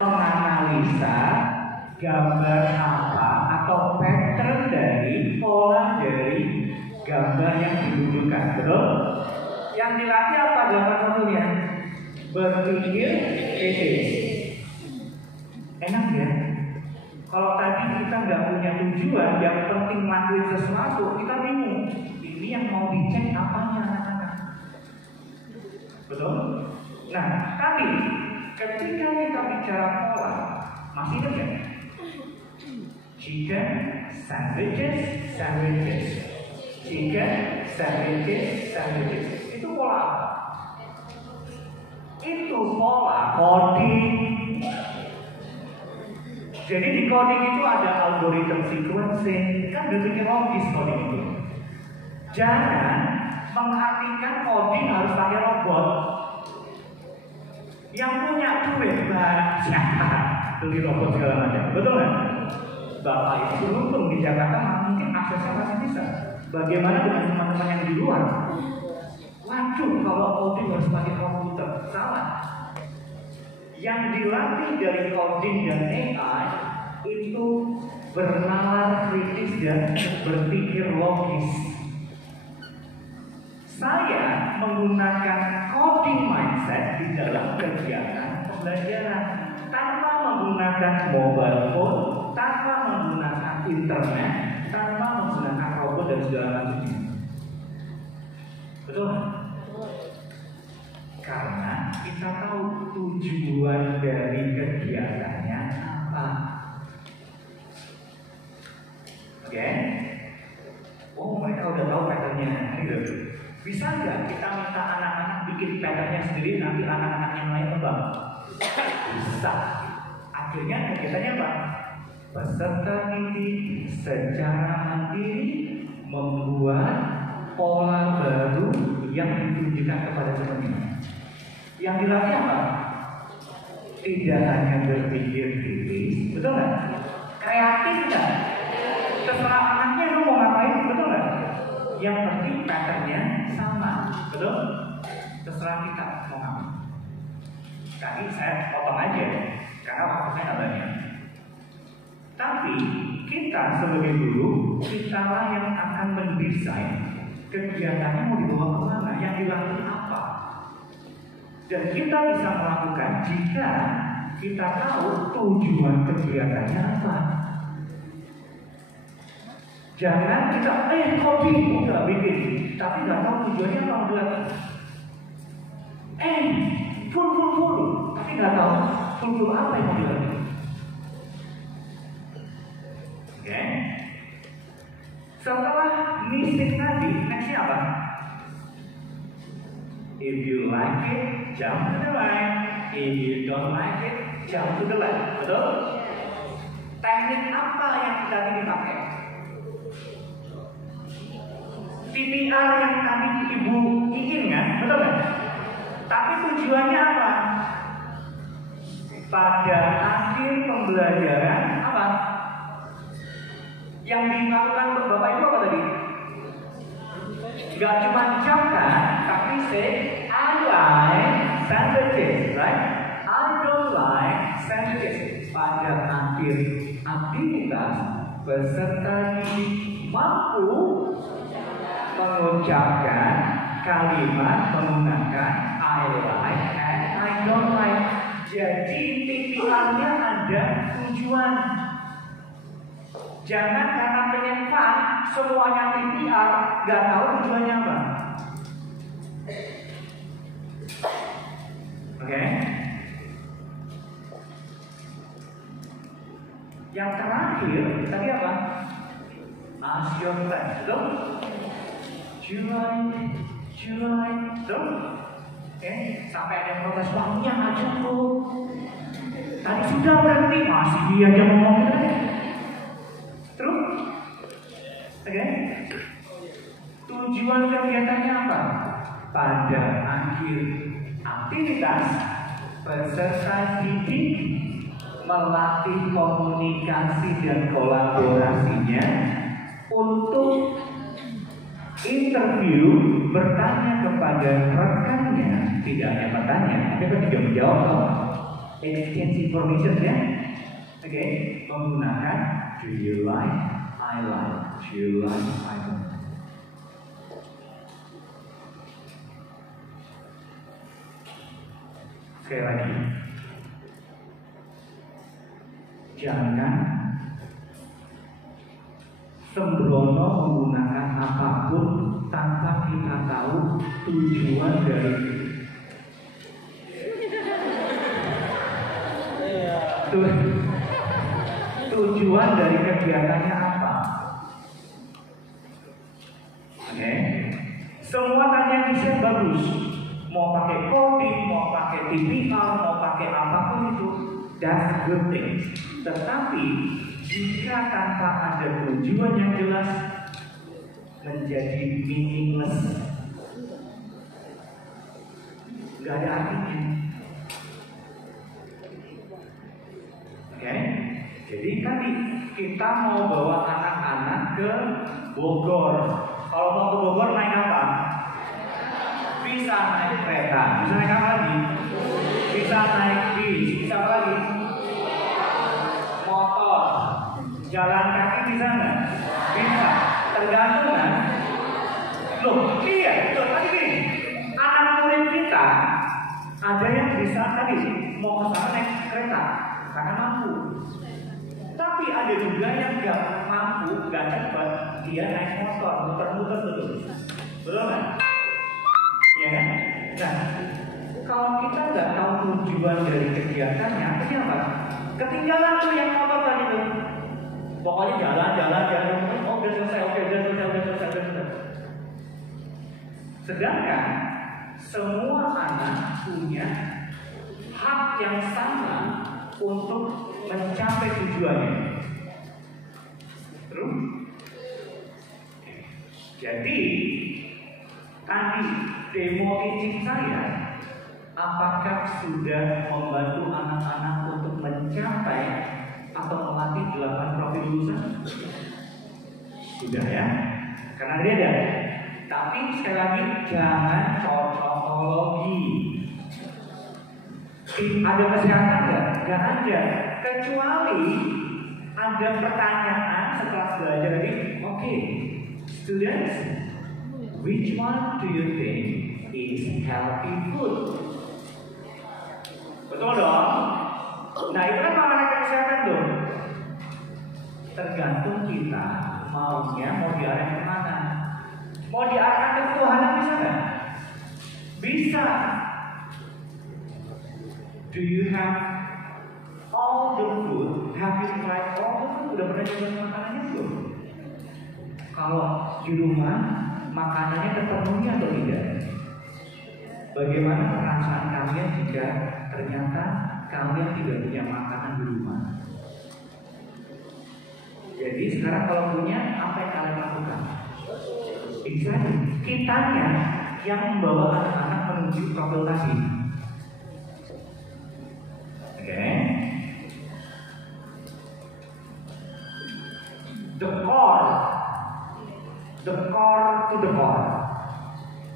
menganalisa gambar apa atau pattern dari pola dari gambar yang ditunjukkan, betul? Yang dilatih apa gambar satunya? Berpikir kritis. Enak ya? Kalau tadi kita nggak punya tujuan, yang penting ngelakuin sesuatu, kita bingung. Ini yang mau dicek apanya anak-anak? Betul? Nah, tadi ketika kita bicara pola, masih ingat ya? Chicken, sandwiches, sandwiches. Chicken, sandwiches, sandwiches. Itu pola apa? Itu pola coding. Jadi di coding itu ada algoritma sequencing, kan berpikir logis coding itu. Jangan mengartikan coding harus pakai robot. Yang punya duit banyak beli robot segala macam, betul nggak? Bapak itu beruntung di Jakarta mungkin aksesnya masih bisa. Bagaimana dengan teman-teman yang di luar? Waduh, kalau coding harus pakai komputer, salah. Yang dilatih dari coding dan AI itu bernalar kritis dan berpikir logis. Saya menggunakan coding mindset di dalam kegiatan pembelajaran tanpa menggunakan mobile phone, tanpa menggunakan internet, tanpa menggunakan robot dan segala macamnya. Betul? Karena kita tahu tujuan dari kegiatannya apa. Oke? Oh, mereka udah tahu patternnya, gitu. Bisa nggak kita minta anak-anak bikin patternnya sendiri, nanti anak-anak yang lain tebak? Bisa. Akhirnya kegiatannya apa? Peserta didik secara mandiri membuat pola baru yang ditunjukkan kepada teman-teman. Yang dilatih apa? Tidak hanya berpikir kritis, betul nggak? Kreatif nggak? Terserah anaknya lu mau ngapain, betul nggak? Yang penting patternnya sama, betul? Terserah kita mau ngapain. Tadi saya potong aja, karena waktu saya nggak banyak. Tapi kita sebagai guru, kita lah yang akan mendesain kegiatannya mau dibawa kemana, yang dilakukan apa. Dan kita bisa melakukan jika kita tahu tujuan kegiatannya apa. Jangan kita copy udah bikin, tapi nggak tahu tujuannya apa buat. Full, tapi nggak tahu full apa yang mau dilakukan. Oke. Setelah missing tadi, nextnya apa? If you like it, jump to the right. If you don't like it, jump to the left. Betul? Teknik apa yang tadi dipakai? PPR yang tadi Ibu ingin kan? Betul kan? Tapi tujuannya apa? Pada akhir pembelajaran apa? Yang dilakukan untuk Bapak Ibu apa tadi? Gak cuma jump kan, tapi say I like sandwiches, right? I don't like sandwiches. Pada akhir aktivitas, peserta didik mampu mengucapkan kalimat menggunakan I like and I don't like. Jadi PPR-nya ada tujuan. Jangan karena pengen fun, semuanya PPR, gak tahu tujuannya apa. Oke? Yang terakhir, tadi apa? Ask your friends, betul? July, betul? Oke, sampai ada yang protes, waktunya nggak cukup. Tadi sudah berhenti, masih dia aja ngomong gitu. Terus, oke? Tujuan kegiatannya apa? Pada akhir aktivitas, peserta didik melatih komunikasi dan kolaborasinya untuk interview, bertanya kepada rekannya, tidak hanya bertanya, tapi juga menjawab. exchange information ya. Oke, menggunakan do you like, I like, do you like, I like. Sekali lagi, jangan sembrono menggunakan apapun tanpa kita tahu tujuan dari tujuan dari kegiatannya apa. Oke, semua tanya desain bagus, mau pakai coding, mau pakai TPR, mau pakai apapun itu, that's good things. Tetapi jika tanpa ada tujuan yang jelas, menjadi meaningless, nggak ada artinya. Oke, jadi tadi kita mau bawa anak-anak ke Bogor. Kalau mau ke Bogor naik apa? Bisa naik kereta. Bisa naik apa lagi? Bisa naik bis. Bisa apa lagi? Motor. Jalan kaki bisa nggak? Bisa. Tergantung kan? Loh, iya. Loh, tadi gini. Anak murid kita ada yang bisa tadi mau ke sana naik kereta karena mampu. Tapi ada juga yang nggak mampu, nggak cepat, dia naik motor, muter-muter betul. Betul kan? Iya kan? Nah, kalau kita nggak tahu tujuan dari kegiatannya, akhirnya apa? Ketinggalan tuh yang motor tadi tuh. Pokoknya jalan. Oh, udah selesai, oke, udah selesai. Sedangkan semua anak punya hak yang sama untuk mencapai tujuannya. Terus, jadi tadi demo teaching saya, apakah sudah membantu anak-anak untuk mencapai atau melatih 8 profil lulusan? Sudah ya, karena dia ada. Tapi sekali lagi jangan cocokologi. Ada kesehatan nggak? Nggak ada. Kecuali ada pertanyaan setelah belajar tadi. Oke, students, which one do you think is healthy food? Betul dong? Nah itu kan mengenai kesehatan dong. Tergantung kita maunya mau diarahkan kemana. Mau diarahkan ke ketuhanan bisa nggak? Bisa. Do you have all the food? Have you tried all the food? Udah pernah coba makanannya belum? Kalau di rumah makanannya terpenuhi atau tidak? Bagaimana perasaan kalian jika ternyata kalian tidak punya makanan di rumah? Jadi sekarang kalau punya, apa yang kalian lakukan? Exactly. Kitanya yang membawa anak-anak menuju profil tadi. Oke. The core to the core.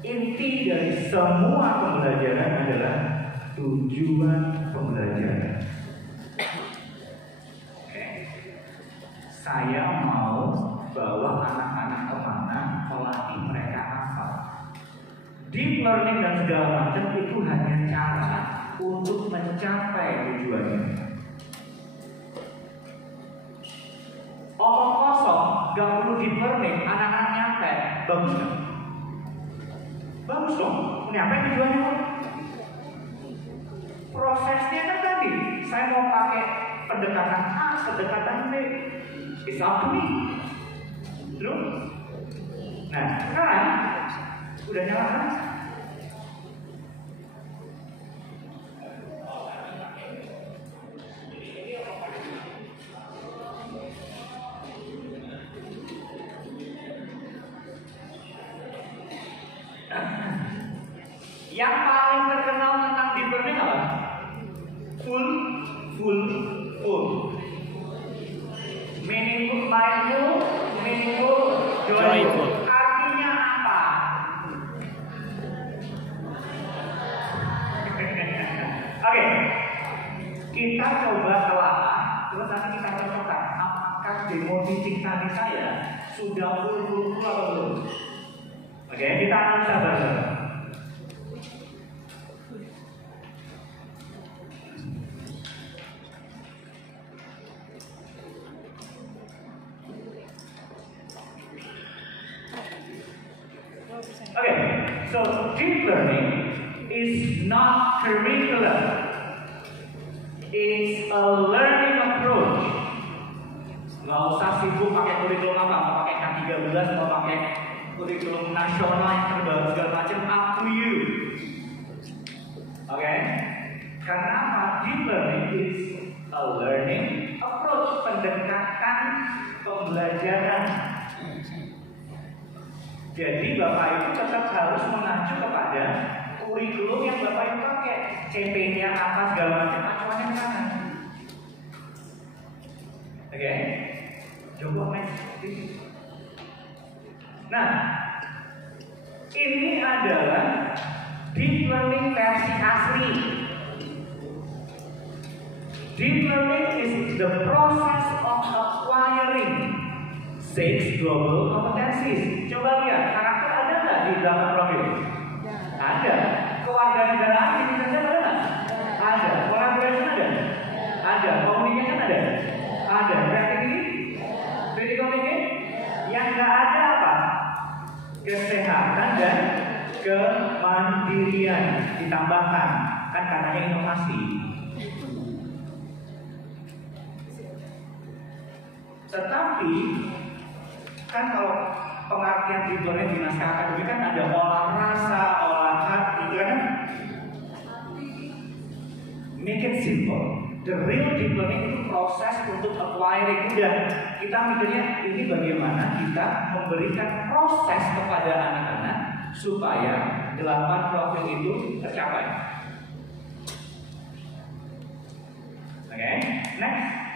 Inti dari semua pembelajaran adalah tujuan pembelajaran. Oke. Saya mau bawa anak-anak kemana, melatih mereka apa. Deep learning dan segala macam itu hanya cara untuk mencapai tujuannya. Omong kosong, gak perlu deep learning, anak-anak nyampe, bagus kan? Bagus dong, nyampe tujuannya kok. Prosesnya kan tadi, saya mau pakai pendekatan A, pendekatan B, it's up to me. Terus, nah sekarang udah nyala kan? Yang paling terkenal tentang deep learning apa? Full. Meaningful, joyful. Artinya apa? Oke. kita coba telaah, terus nanti kita cocokkan apakah demo teaching tadi saya sudah full atau belum. Oke, kita analisa bareng. Okay, so deep learning is not curriculum. It's a learning approach. Nggak usah sibuk pakai kurikulum apa, mau pakai K13, mau pakai kurikulum nasional yang terbaru segala macam, up to you. Okay? Karena apa? Deep learning is a learning approach, pendekatan pembelajaran. Jadi Bapak Ibu tetap harus mengacu kepada kurikulum yang Bapak Ibu pakai, CP-nya apa segala macam, acuannya ke sana. Oke? Coba next. Nah, ini adalah deep learning versi asli. Deep learning is the process of acquiring 6 global competencies. Coba lihat, karakter ada nggak di belakang profil? Ada. Kewarganegaraan di Indonesia ada nggak? Ada. Collaboration ada? Ada. Communication ada? Ada. Creativity? Critical thinking? Yang nggak ada apa? Kesehatan dan kemandirian ditambahkan. Kan katanya inovasi. Tetapi kan kalau pengertian deep learning di naskah akademik kan ada olah rasa, olah hati, gitu kan? Make it simple. The real deep learning itu proses untuk acquiring. Udah, kita mikirnya ini bagaimana kita memberikan proses kepada anak-anak supaya 8 profil itu tercapai. Oke, next.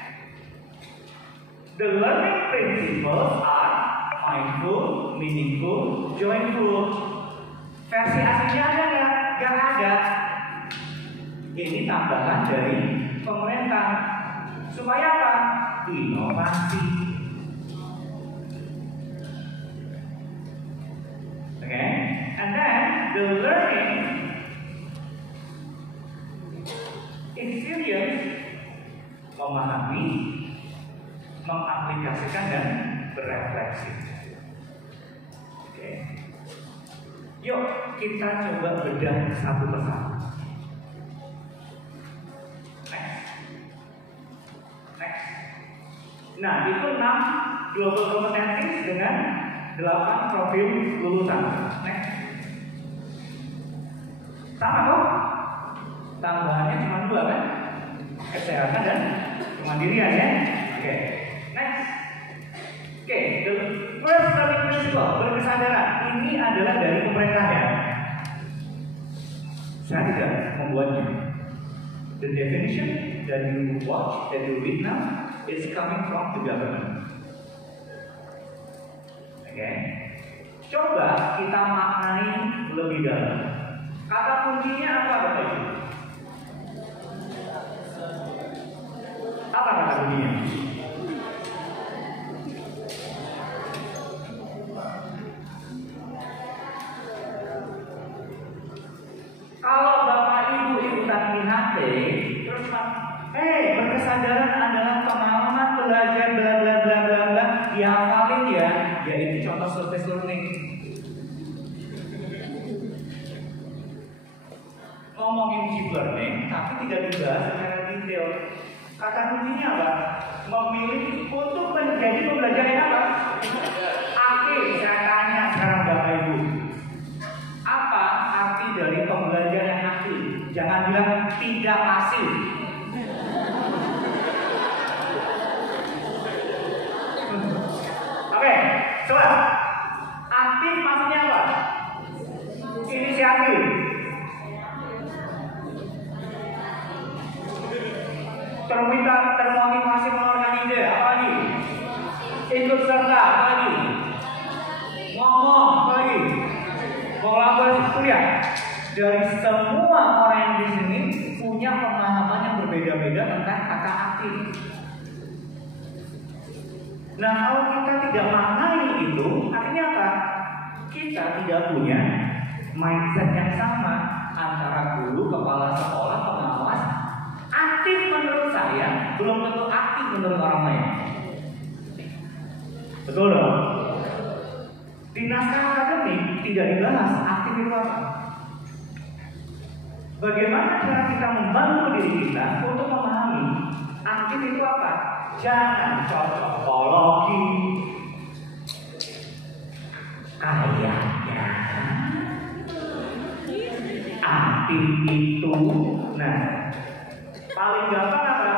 The learning principles are mindful, meaningful, joyful. Versi aslinya ada nggak? Nggak ada. Ini tambahan dari pemerintah. Supaya apa? Inovasi. Okay? And then the learning experience memahami, mengaplikasikan dan berefleksi. Oke. Yuk kita coba bedah satu persatu. Next. Nah, itu 6 global competencies dengan 8 profil lulusan. Next. Sama kok? Tambahannya cuma 2 kan? Kesehatan dan kemandirian ya. Oke. Next. Oke, the first learning principle, berkesadaran. Ini adalah dari pemerintah ya. Saya tidak membuatnya. The definition that you watch, that you read now, is coming from the government. Oke. Coba kita maknai lebih dalam. Kata kuncinya apa Bapak Ibu? Apa kata kuncinya? Kalau Bapak Ibu ikutan IHT, terus berkesadaran adalah pengalaman belajar bla bla bla bla bla, dihafalin ya. Ya ini contoh surface learning. Ngomongin deep learning, tapi tidak dibahas secara detail. Kata kuncinya apa? Memilih untuk menjadi pembelajar yang apa? Oke, saya tanya sekarang Bapak Ibu. Apa arti dari pembelajaran yang aktif? Jangan bilang tidak pasif. Oke, coba. Aktif maksudnya apa? Inisiatif. Termotivasi mengeluarkan ide, apa lagi? Ikut serta, apa lagi? Ngomong, apa lagi? Kolaborasi kuliah. Dari semua orang yang di sini punya pemahaman yang berbeda-beda tentang kata aktif. Nah, kalau kita tidak maknai itu, artinya apa? Kita tidak punya mindset yang sama antara guru, kepala sekolah, pengawas. Aktif menurut saya belum tentu aktif menurut orang lain. Betul dong? Di naskah akademik tidak dibahas aktif itu apa. Bagaimana cara kita membantu diri kita untuk memahami aktif itu apa? Jangan cocokologi. Kayaknya aktif itu, nah paling gampang apa?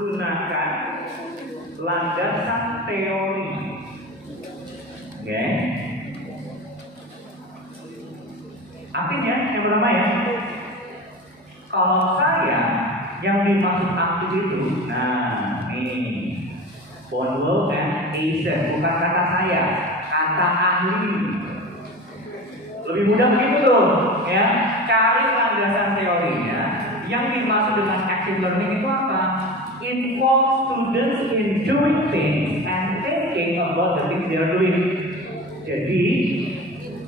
Gunakan landasan teori. Oke. Artinya yang pertama ya, kalau saya yang dimaksud aktif itu, nah ini Bonwell and Eisen, bukan kata saya, kata ahli. Lebih mudah begitu tuh, ya. Cari landasan teorinya. Yang dimaksud dengan active learning itu apa? Involve students in doing things and thinking about the things they are doing. Jadi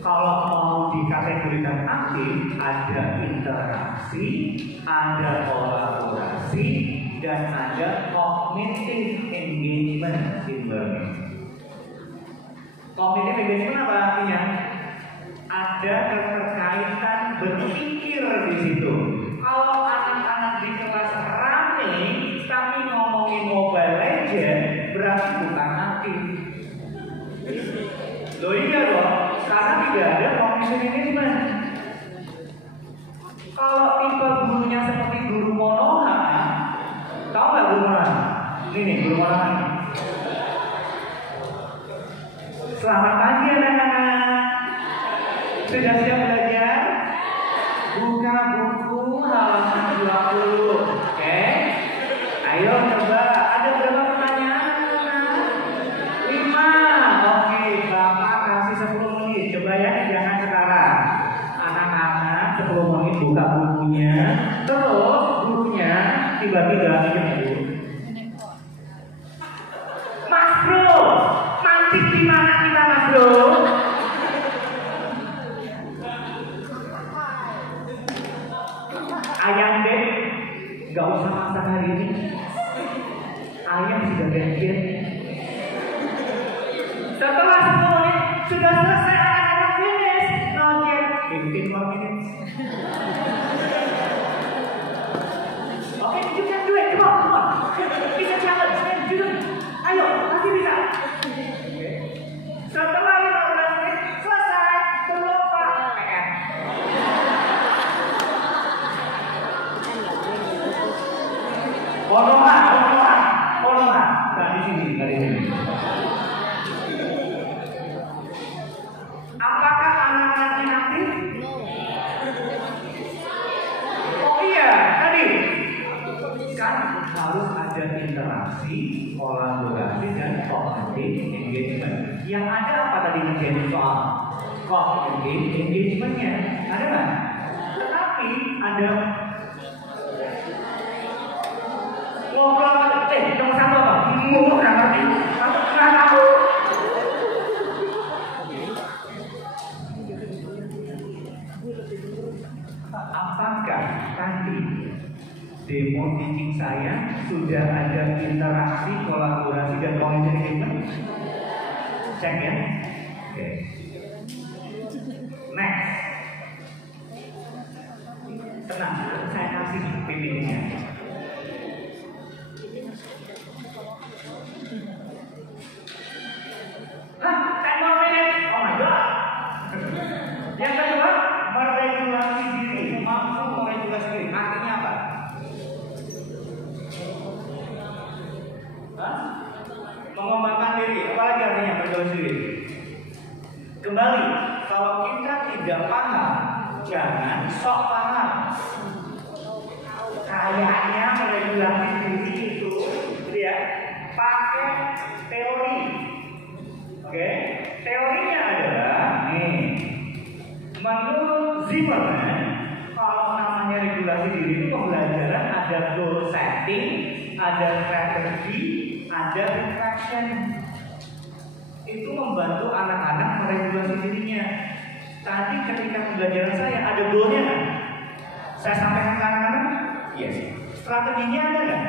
kalau mau dikategorikan aktif, ada interaksi, ada kolaborasi, dan ada cognitive engagement in learning. Cognitive engagement apa artinya? Ada keterkaitan berpikir di situ. Kalau anak-anak di kelas rame tapi ngomongin Mobile Legends, berarti bukan aktif. Loh iya dong, karena tidak ada cognitive engagement. Kalau tipe gurunya seperti guru Konoha, tahu nggak guru Konoha? Ini nih guru Konoha. Selamat pagi anak-anak. Sudah siap belajar? Buka buku halaman 20. Oke? Ayo coba. Ada berapa pertanyaan? 5. Oke, Bapak kasih 10 menit. Coba ya, jangan sekarang. Anak-anak 10 menit buka bukunya. Terus gurunya tiba-tiba Bu. Mas Bro, mancing di mana kita Mas Bro? Ayam deh, nggak usah masak hari ini. Ayam sudah gantian. Setelah 10 menit sudah selesai, anak-anak finish. Not yet, 15 more minutes. Okay, you can do it. Come on. It's a challenge, man. Do it. Ayo, masih bisa. Setelah 15 menit selesai, belum Pak. PR. Konoha. Nah di sini. Apakah anak-anaknya aktif? Oh iya, tadi kan harus ada interaksi, kolaborasi dan cognitive engagement. Yang ada apa tadi menjadi soal cognitive engagementnya? Ada nggak? Tetapi ada ngobrol nomor 1 apa? Ngomong nggak ngerti. Nggak tahu. Apakah tadi demo teaching saya sudah ada interaksi, kolaborasi dan komunikasi? Cek ya. Oke. Next. Tenang, saya kasih PPT-nya. Yang kedua, meregulasi diri, mampu meregulasi diri. Artinya apa? Mengembangkan diri. Apalagi artinya meregulasi diri? Kembali, kalau kita tidak paham, jangan sok paham. Kayaknya meregulasi diri itu, ya, pakai teori. Oke, teorinya adalah nih. Menurut Zimmerman, kalau namanya regulasi diri itu pembelajaran setting, ada strategi, ada reflection. Itu membantu anak-anak meregulasi dirinya. Tadi ketika pembelajaran saya ada goalnya kan? Saya sampaikan ke anak-anak, yes. Strateginya ada nggak?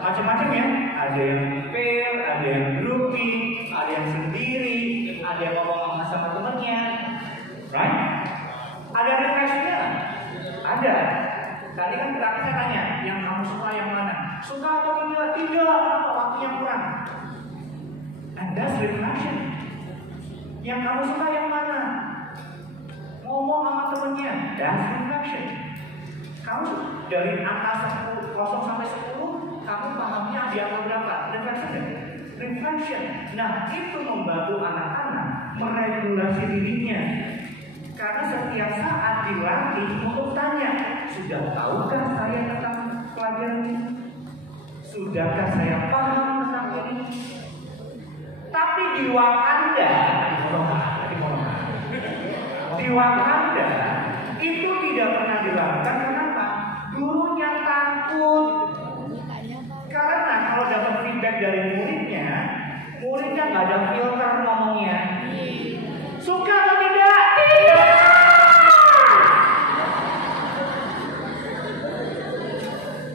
Macam-macam ya. Ada yang pair, ada yang grouping, ada yang sendiri, ada yang ngomong sama temennya, right? Ada refleksinya? Ada. Tadi kan terakhir saya tanya, yang kamu suka yang mana? Suka atau tidak? Tidak. Waktunya kurang. And that's reflection. Yang kamu suka yang mana? Ngomong sama temennya. That's reflection. Kamu dari angka 0 sampai 10, kamu pahamnya di angka berapa? Reflection. Reflection. Nah, itu membantu anak-anak meregulasi dirinya. Karena setiap saat dilatih untuk tanya, sudah tahukah saya tentang pelajaran ini? Sudahkah saya paham tentang ini? Tapi di Wakanda, itu tidak pernah dilakukan. Kenapa? Gurunya takut. Karena kalau dapat feedback dari muridnya nggak ada filter ngomongnya. Suka atau tidak? Tidak.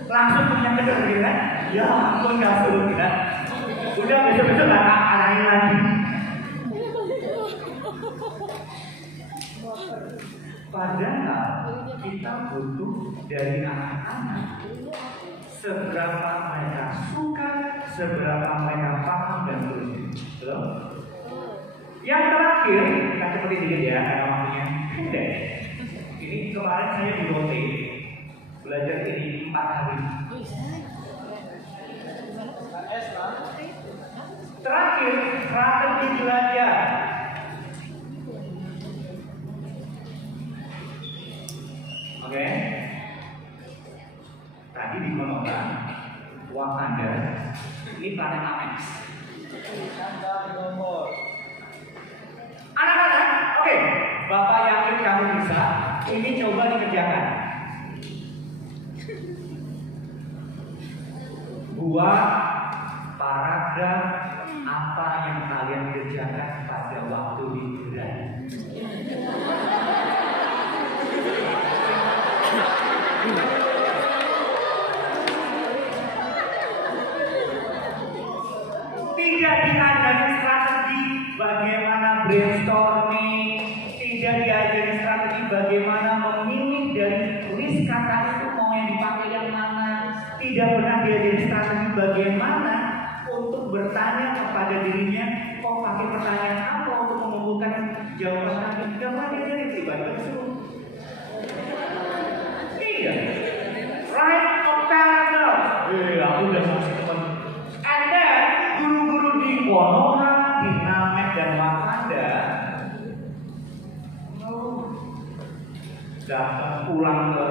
Langsung punya kedor gitu kan? Ya ampun nggak suruh kita. Udah besok-besok nggak arahin lagi. Padahal kita butuh dari anak-anak seberapa mereka suka, seberapa mereka paham dan seterusnya. Yang terakhir, kita seperti dikit ya, karena waktunya pendek. Ini kemarin saya di Rote belajar ini 4 hari. Terakhir, strategi belajar. Oke. Tadi di Konoha, Wakanda, ini planet Amex. Anak-anak, oke, Bapak yakin kamu bisa. Ini coba dikerjakan. Buat paragraf apa yang kalian kerjakan pada waktu liburan. Tidak diajarin strategi bagaimana brainstorming, tidak diajarin strategi bagaimana memilih dari list kata itu mau yang dipakai yang mana, tidak pernah diajarin strategi bagaimana untuk bertanya kepada dirinya, kok pakai pertanyaan apa untuk mengumpulkan jawaban tadi. Tidak pernah diajarin, tiba-tiba suruh. Iya, write a paragraph. Aku udah kasih teman. And then guru-guru di Konoha, di Namek dan Wakanda datang pulang ke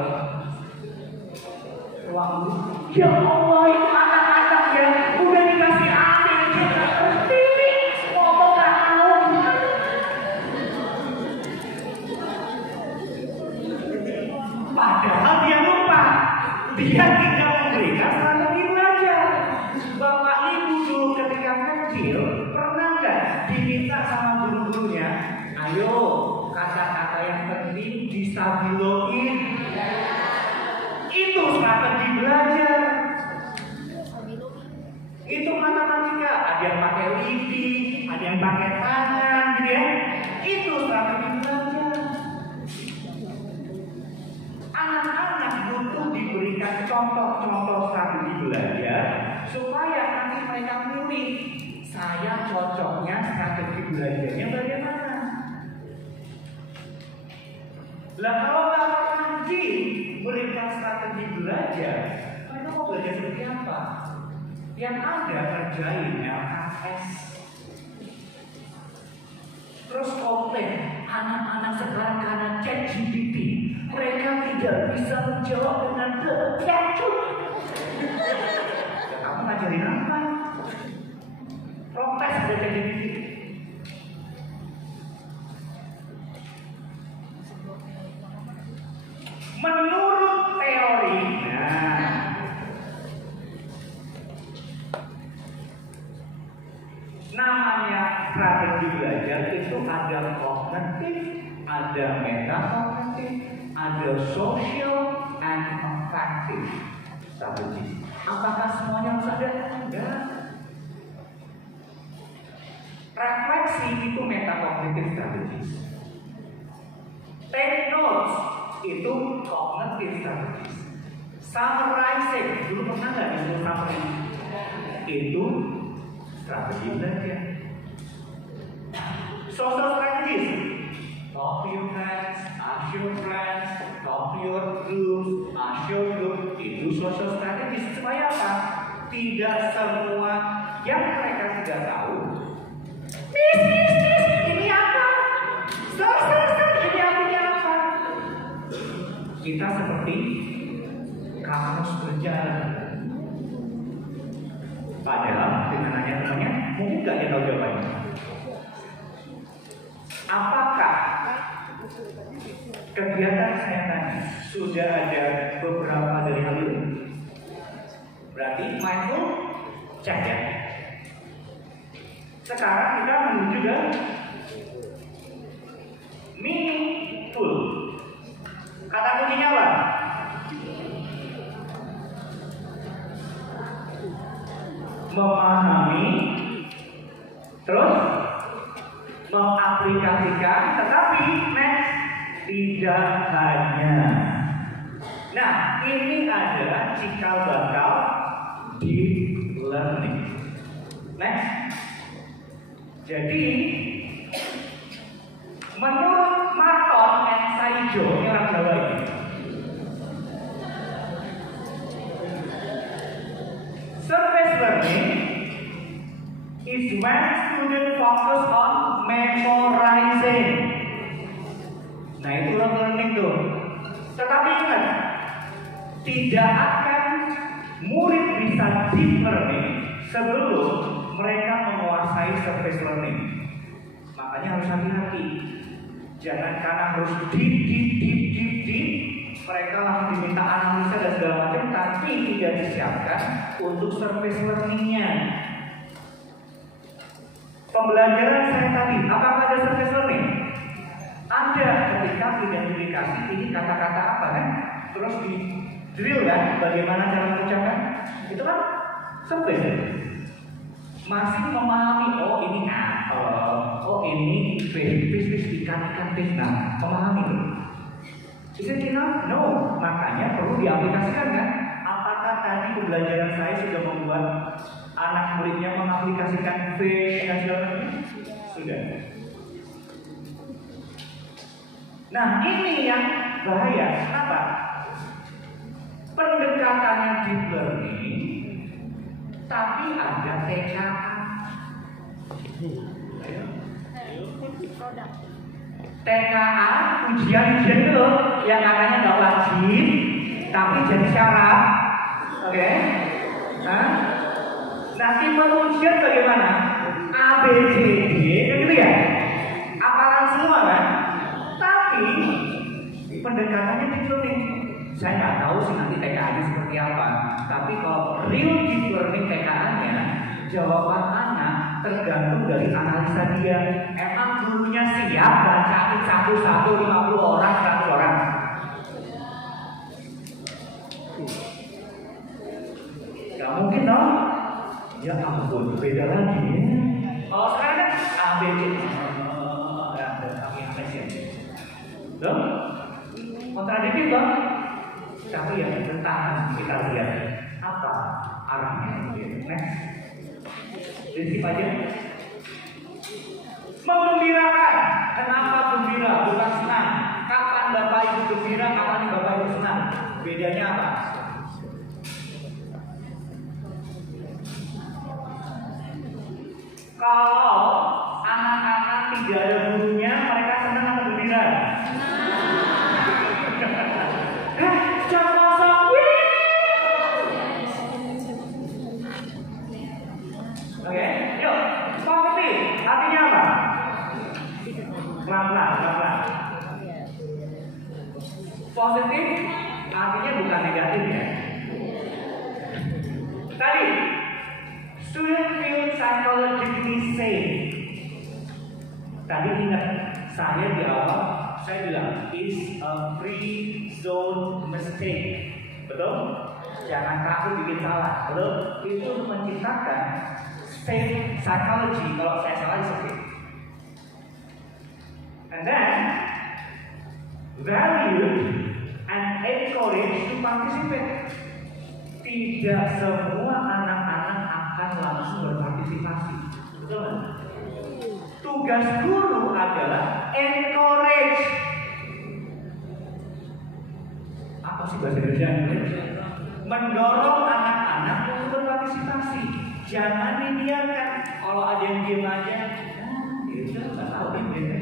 ruang guru. Ya Allah, itu anak-anak ya udah dikasih amin, dia nggak ngerti, ngomong nggak tahu gimana. Padahal dia lupa, dia tidak memberikan strategi belajar. Bapak Ibu dulu ketika kecil pernah nggak diminta sama guru-gurunya, ayo kata-kata yang penting distabiloin. Itu strategi belajar. Itu matematika, ada yang pakai lidi, ada yang pakai tangan, gitu ya. Itu strategi belajar. Anak-anak butuh diberikan contoh-contoh strategi belajar supaya nanti mereka milih, saya cocoknya strategi belajarnya bagaimana. Lah kalau Bapak Panji berikan strategi belajar, mereka mau belajar seperti apa? Yang ada kerjain LKS. Terus komplain, anak-anak sekarang karena ChatGPT, mereka tidak bisa menjawab dengan tepat. Kamu ngajarin apa? Protes ada ChatGPT. Menurut teori, Namanya strategi belajar itu ada kognitif, ada metakognitif, ada social and affective strategi. Apakah semuanya harus ada? Enggak. Refleksi itu metakognitif strategi. Take notes itu cognitive strategi. Summarizing, dulu pernah nggak disuruh summary? Itu strategi belajar. Social strategies. Talk to your friends, ask your friends, talk to your group, ask your group. Itu social strategies. Supaya apa? Tidak semua yang mereka tidak tahu. Ini apa? Ini artinya apa? Kita seperti kamus berjalan. Padahal dengan nanya temannya, mungkin gak dia tahu jawabannya. Apakah kegiatan saya tadi sudah ada beberapa dari hal itu? Berarti mindful, cek ya. Sekarang kita menuju ke meaningful. Kata kuncinya apa? Memahami, terus mengaplikasikan, tetapi next tidak hanya. Nah, ini adalah cikal bakal deep learning. Next. Jadi menurut Marton and Saijo, ini orang Jawa ini, surface learning is when student focus on memorizing. Nah itu long learning tuh. Tetapi ingat, tidak akan murid bisa deep learning sebelum mereka menguasai surface learning. Makanya harus hati-hati. Jangan karena harus deep, mereka langsung diminta analisa dan segala macam, tapi tidak disiapkan untuk surface learningnya. Pembelajaran saya tadi, apakah ada surface learning? Ada ketika identifikasi ini kata-kata apa kan? Terus di drill kan, bagaimana cara mengucapkan? Itu kan surface. Masih memahami, oh ini apel, oh ini fish, ikan, fish. Nah, memahami itu. Is it enough? No. Makanya perlu diaplikasikan kan? Apakah tadi pembelajaran saya sudah membuat anak muridnya mengaplikasikan fish dan segala macam? Sudah. Nah, ini yang bahaya. Kenapa? Pendekatannya deep learning, tapi ada TKA. TKA ujian itu yang katanya nggak wajib, tapi jadi syarat. Oke? Nah, nanti ujian bagaimana? A, B, C, D, gitu ya? Apalan semua kan? Tapi pendekatannya deep learning. Saya nggak tahu sih nanti TKA-nya seperti apa. Tapi kalau real deep learning TKA-nya, jawaban anak tergantung dari analisa dia. Emang gurunya siap bacain satu-satu 50 orang, 100 orang? Gak mungkin dong. Ya ampun, beda lagi. Kalau sekarang kan A, B, C. Loh? Kontradiktif dong. Tapi ya tentang kita lihat apa arahnya. Next. Prinsip aja. Menggembirakan. Kenapa gembira? Bukan senang. Kapan Bapak Ibu gembira? Kapan Bapak Ibu senang? Bedanya apa? Kalau anak-anak tidak ada gurunya, mereka senang atau gembira? Jangan kosong. Oke, yuk. Positif, artinya apa? Pelan-pelan. Positif, artinya bukan negatif ya. Tadi, student feel psychologically same. Tadi ingat saya di awal saya bilang is a free zone mistake, betul? Jangan takut bikin salah, betul? Itu menciptakan safe psychology. Kalau saya salah itu oke. And then value and encourage to participate. Tidak semua anak-anak akan langsung berpartisipasi, betul? Tugas guru adalah encourage. Apa sih bahasa Indonesia? Mendorong anak-anak untuk berpartisipasi. Jangan dibiarkan. Kalau ada yang diam aja, itu nggak tahu ini.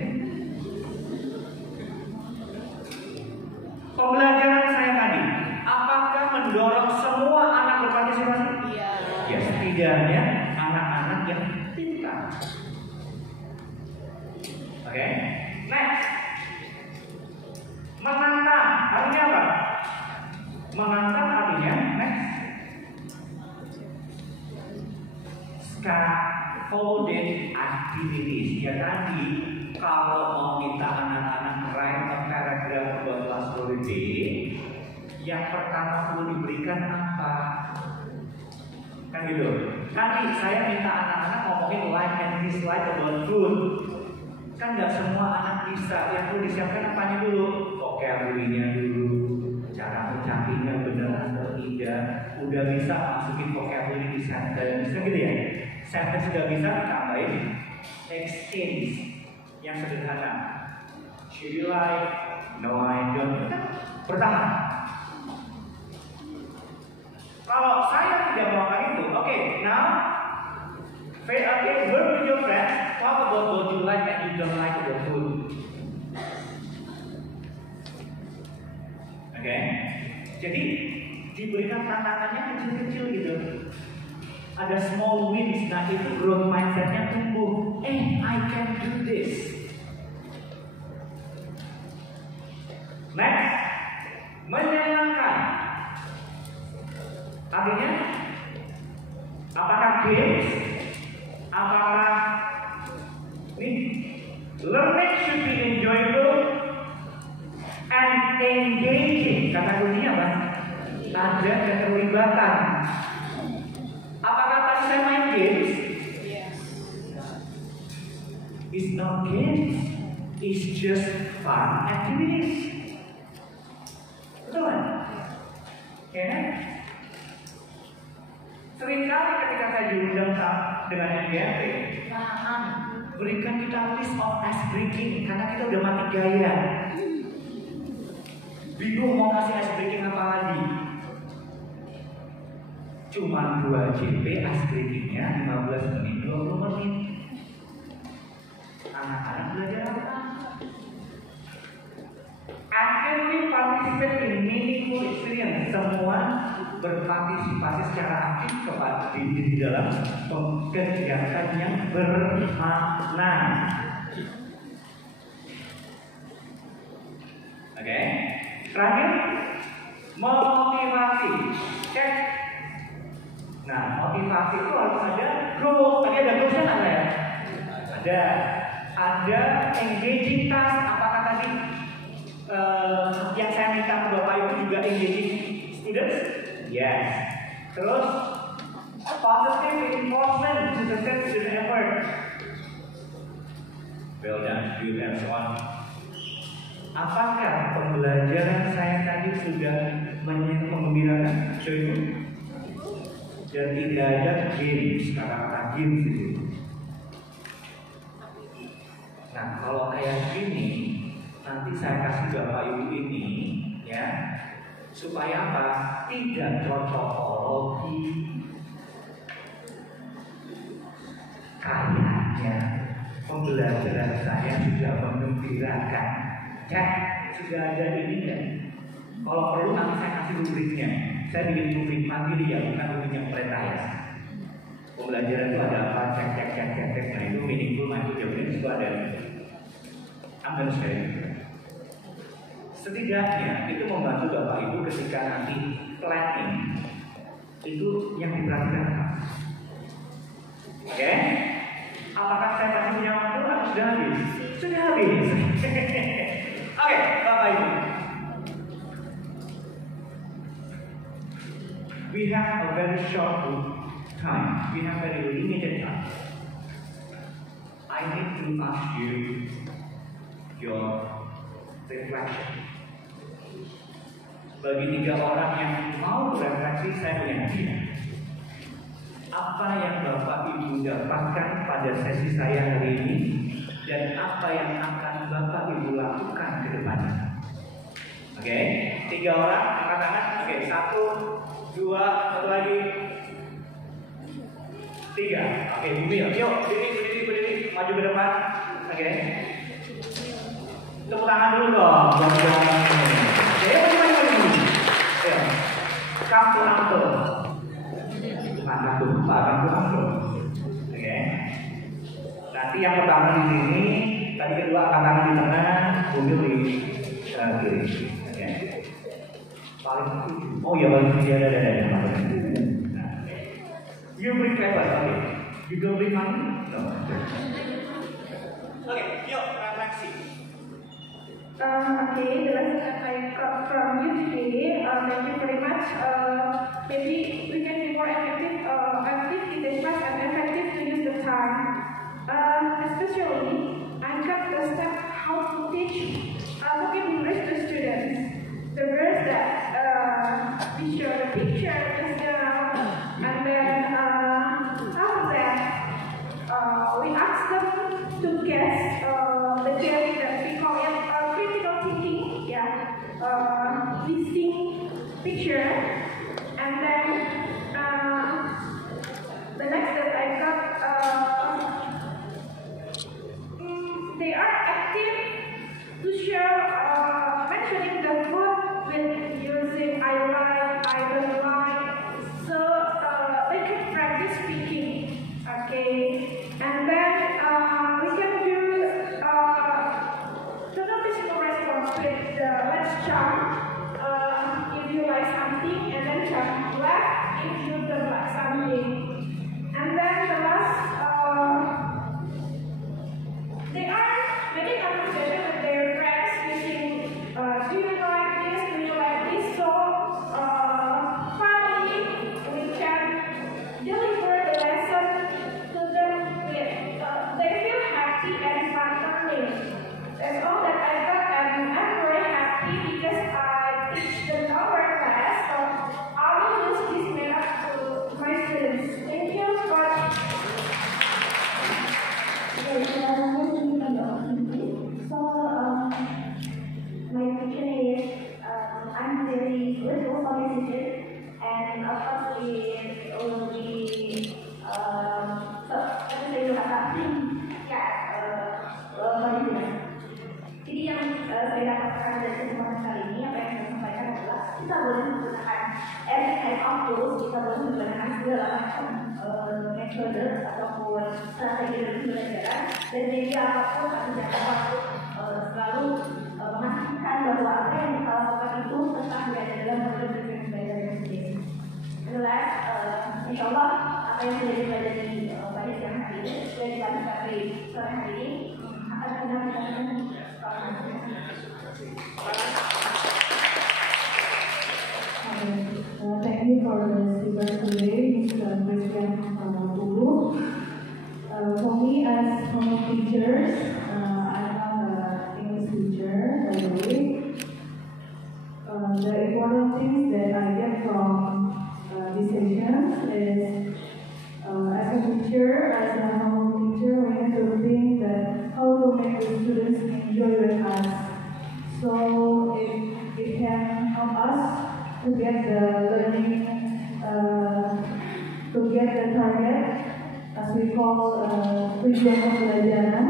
Pembelajaran saya tadi, apakah mendorong semua anak berpartisipasi? Iya. Ya, setidaknya anak-anak yang pintar. Oke, next. Menantang artinya apa? Menantang artinya next. Scaffolded activities. Ya tadi kalau mau minta anak-anak write a paragraph about last holiday, yang pertama perlu diberikan apa? Kan gitu. Tadi saya minta anak-anak ngomongin like and dislike about food. Kan nggak semua anak bisa. Yang perlu disiapkan apanya dulu? Vocabulary-nya dulu, cara mencapinya benar atau tidak. Udah bisa masukin vocabulary di sentence, gitu ya. Sentence sudah bisa ditambahin exchange yang sederhana. Should you like? No, I don't. Pertama, kalau saya tidak melakukan itu, oke, now work with your friends. Talk about what you like and you don't like about food. Oke, jadi diberikan tantangannya kecil-kecil gitu. Ada small wins, nah itu growth mindsetnya tumbuh. I can do this. Next, menyenangkan. Artinya, apakah games? Apakah learning should be enjoyable and engaging. Kata kuncinya apa? Ada keterlibatan. Apakah tadi saya main games? Yes. It's not games. It's just fun activities. Betul kan? Ya. Seringkali ketika saya diundang dengan MGMP, berikan kita list of ice breaking karena kita udah mati gaya. Bingung mau kasih ice breaking apa lagi. Cuma 2 JP ice breakingnya 15 menit, 20 menit. Anak-anak belajar apa? Actively participate in meaningful experience. Semua berpartisipasi secara aktif di dalam kegiatan yang bermakna. Oke. Terakhir, memotivasi. Cek. Nah, motivasi itu harus ada goal. Tadi ada goalsnya nggak ya? Ada. Ada engaging task. Apakah tadi yang saya minta ke Bapak Ibu juga engaging students? Yes. Terus positive reinforcement to success student effort. Well done, you and so on. Apakah pembelajaran saya tadi sudah menggembirakan? Coba. Dan tidak ada games, kata-kata games itu. Nah, kalau kayak gini, nanti saya kasih Bapak Ibu ini, ya, supaya apa? Tidak cocokologi. Kayaknya pembelajaran saya sudah menggembirakan. Cek, sudah ada ini kan? Kalau perlu nanti saya kasih rubriknya. Saya bikin rubrik mandiri ya, bukan rubrik yang rekayasa. Pembelajaran itu ada apa? Cek. Nah itu meaningful, itu jawabannya itu ada. Ambil sekali. Setidaknya itu membantu Bapak Ibu ketika nanti planning itu yang diperhatikan. Oke? Apakah saya masih punya waktu atau sudah habis? Sudah habis. Oke, Bapak Ibu. We have a very short time. We have very limited time. I need to ask you your reflection. Bagi 3 orang yang mau refleksi, saya punya hadiah. Apa yang Bapak Ibu dapatkan pada sesi saya hari ini, dan apa yang akan Bapak Ibu lakukan ke depannya? Oke, 3 orang angkat tangan. Oke, 1, 2, satu lagi, 3. Oke, Bumil, yuk berdiri, maju ke depan. Oke, tepuk tangan dulu dong. Oke, maju. Ayo, kampung. Oke. Nanti yang pertama di sini, tadi kedua angkat tangan di tengah, Bumil di kiri. Oke. Oh ya, paling kiri ada. You bring paper, okay. You don't bring money? No. Okay, yuk refleksi. Okay, the lesson that I got from you today, thank you very much. Maybe we can be more active in the class and effective to use the time. Especially, I got the step how to teach vocabulary to students. The words that we show the picture is and then after that we ask them to guess the theory that we call it critical thinking. We see picture, and then the next that I got they are active to show mentioning the food with using I like, I don't like, so they can practice speaking. Okay, and then we can do the noticeable response with the let's jump if you like something, and then jump left if you don't like something, and then the last they are making conversation with their friends using do you like this, do you like this, so finally we can deliver the lesson to them with they feel happy and fun learning. That's all that I got, and I'm very happy because I teach the lower class, so I will use this method to my students. Thank you so much. My question is, I'm very grateful for my teacher, and of course it will be Jadi yang saya dapatkan dari kesempatan kali ini, apa yang saya sampaikan adalah kita boleh menggunakan every type of tools, kita boleh menggunakan segala macam metode ataupun strategi dalam pembelajaran, dan media apapun atau jangan apapun selalu memastikan bahwa apa yang kita lakukan itu tetap berada dalam program pembelajaran sendiri. Adalah, insya Allah apa yang sudah dipelajari pada siang hari ini, sudah dilanjutkan di sore hari ini, akan benar kita thank you for the speaker today, Mr. Christian Pulu. For me, as home teachers, I'm not an English teacher, by the way. The important things that I get from these sessions is, as a teacher, as a home teacher, we have to think that how to make the students enjoy the class. So it can help us to get the learning, to get the target, as we call tujuan pembelajaran.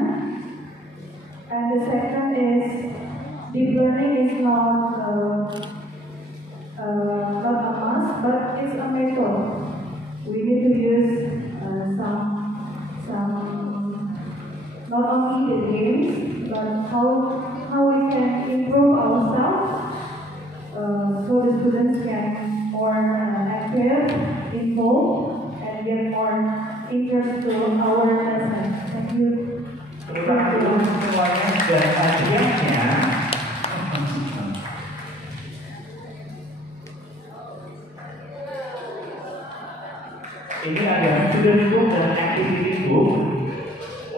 And the second is, deep learning is not a must, but it's a method. We need to use some not only the games, but how we can improve ourselves. So the students can more active, involved, and get more interest to our lesson. Thank you. Terima kasih semuanya dan hadiahnya. Ini ada student book dan activity book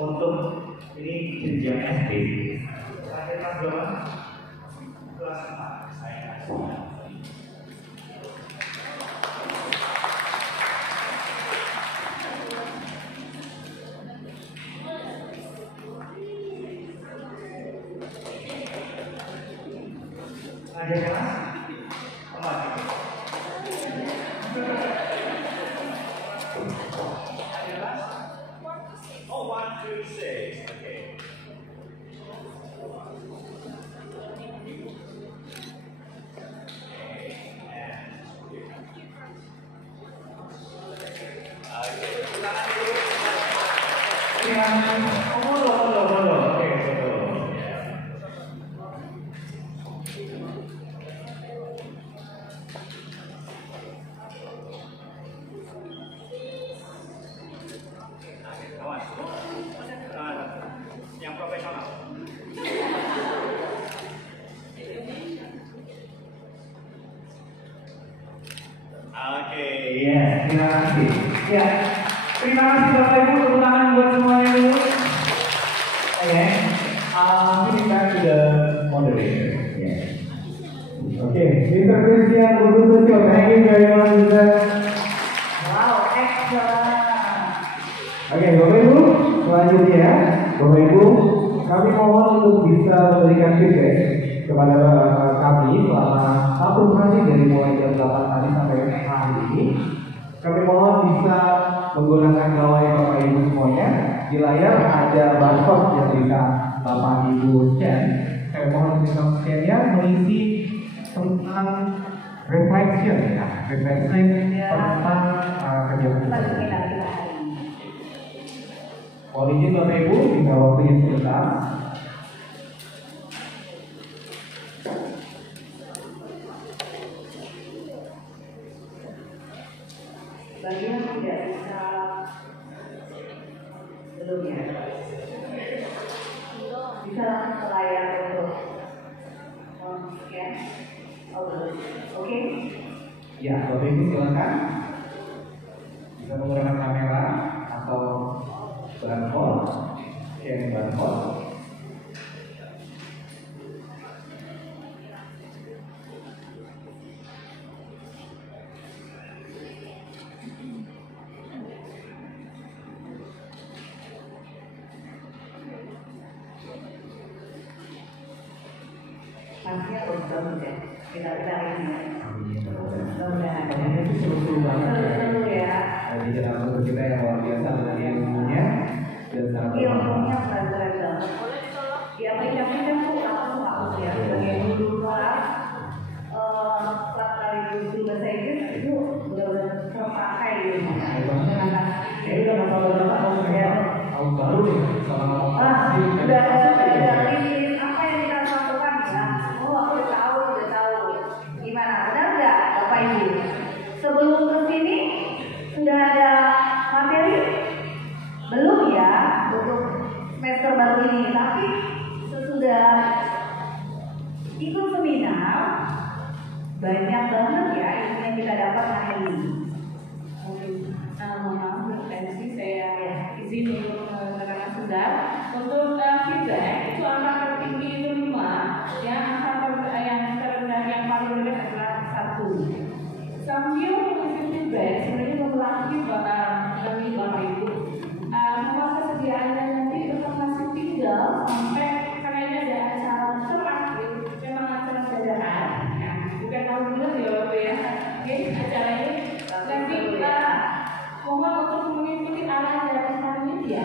untuk ini jenjang SD. Ada kelas berapa? Kelas 4. Saya kasih. Ada kelas? Oh, 1 to 6. Okay. Yang profesional. Oke, ya, terima kasih. Ya, terima kasih Bapak Ibu, tepuk tangan buat semuanya dulu. Oke, ini back to the moderator. Yeah. Okay, Mr. Christian Udusucio, thank you very much, Mr. Wow, excellent. Oke, Bapak Ibu, selanjutnya, Bapak Ibu, kami mohon untuk bisa memberikan feedback kepada kami selama satu hari dari mulai jam 8 tadi sampai hari ini. Kami mohon bisa menggunakan gawai Bapak Ibu semuanya. Di layar ada barcode yang bisa Bapak Ibu scan. Saya mohon bisa scan-nya mengisi tentang reflection ya, reflection tentang kegiatan. Mohon izin Bapak Ibu, minta waktunya sebentar. Bagi yang tidak bisa belum ya, bisa langsung ke layar untuk scan. Oh belum, oke? Ya, Bapak Ibu silakan bisa menggunakan kamera atau barcode, scan barcode. Pasti harus bagus ya. Kita ini. Mudah-mudahan. Itu seru banget. Seru ya. Jadi kita kita yang luar biasa dengan ilmunya dan sangat Ilmunya keren banget. Ya aplikasinya tuh aku bagus ya. Sebagai guru kelas kali guru bahasa Inggris itu benar-benar terpakai ilmunya. Ini udah masalah tahun baru nih sama udah ini apa yang kita lakukan ya? Oh aku udah tahu. Gimana? Benar nggak Bapak Ibu? Sebelum kesini sudah ada materi? Belum ya untuk semester baru ini. Tapi sesudah ikut seminar banyak banget ya ilmu yang kita dapat hari ini. Mohon maaf bertensi, saya izin untuk menerangkan sebentar. Untuk feedback itu angka tertinggi itu 5, ya angka yang terendah yang paling rendah adalah 1. Sambil mengisi feedback sebenarnya memelangi dari Bapak Ibu. Mohon kesediaannya nanti tetap masih tinggal sampai karena ini ada acara terakhir, memang acara dadakan, ya. Bukan alhamdulillah ya Bapak ya. Oke, acara ini nanti mohon untuk mengikuti arah dari panitia,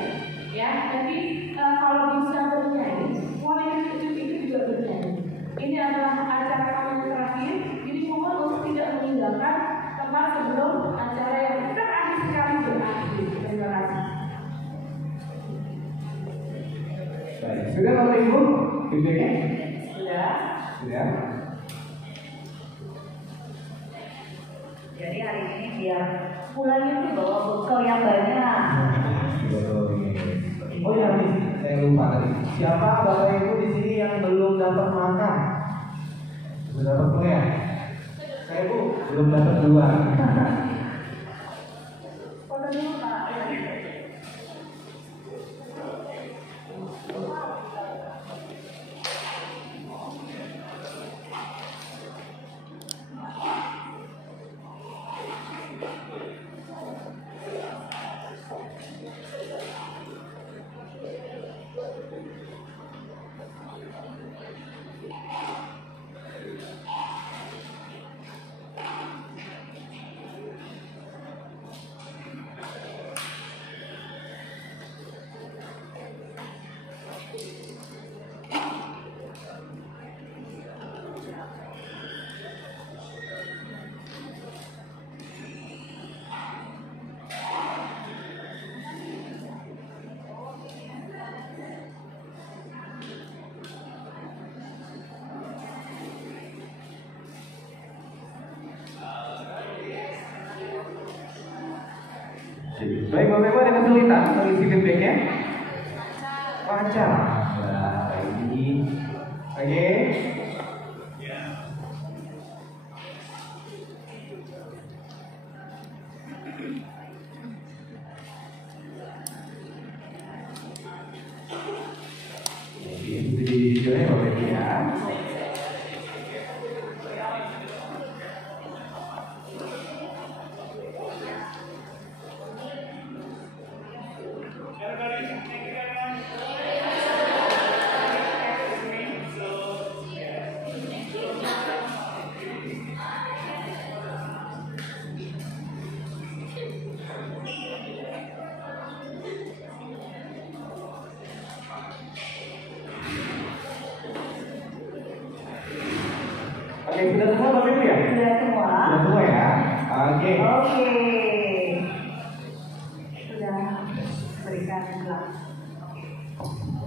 ya. Jadi kalau bisa bernyanyi, mohon itu juga bernyanyi. Ini adalah acara kami yang terakhir. Jadi mohon untuk tidak meninggalkan tempat sebelum acara yang terakhir sekali berakhir. Terima kasih. Baik, sudah Bapak Ibu feedbacknya? Sudah. Sudah. Jadi hari ini biar pulangnya tuh bawa bekal yang banyak. lupa tadi. Siapa Bapak Ibu di sini yang belum dapat makan? Sudah dapat semua ya? Saya Bu belum dapat dua. Foto dulu Pak. Baik Bapak Ibu, ada kesulitan mengisi feedbacknya? Lancar. Nah, ini. Oke. Itu di videonya Bapak Ibu ya. Oke, sudah semua Bapak Ibu ya? Sudah semua. Sudah semua ya? Oke. Oke. Sudah berikan gelas.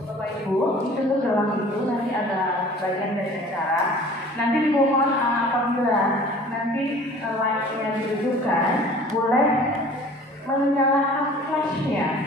Bapak Ibu, itu gelas itu nanti ada bagian dari acara. Nanti dimohon apabila nanti live-nya ditujukan, boleh menyalakan flashnya.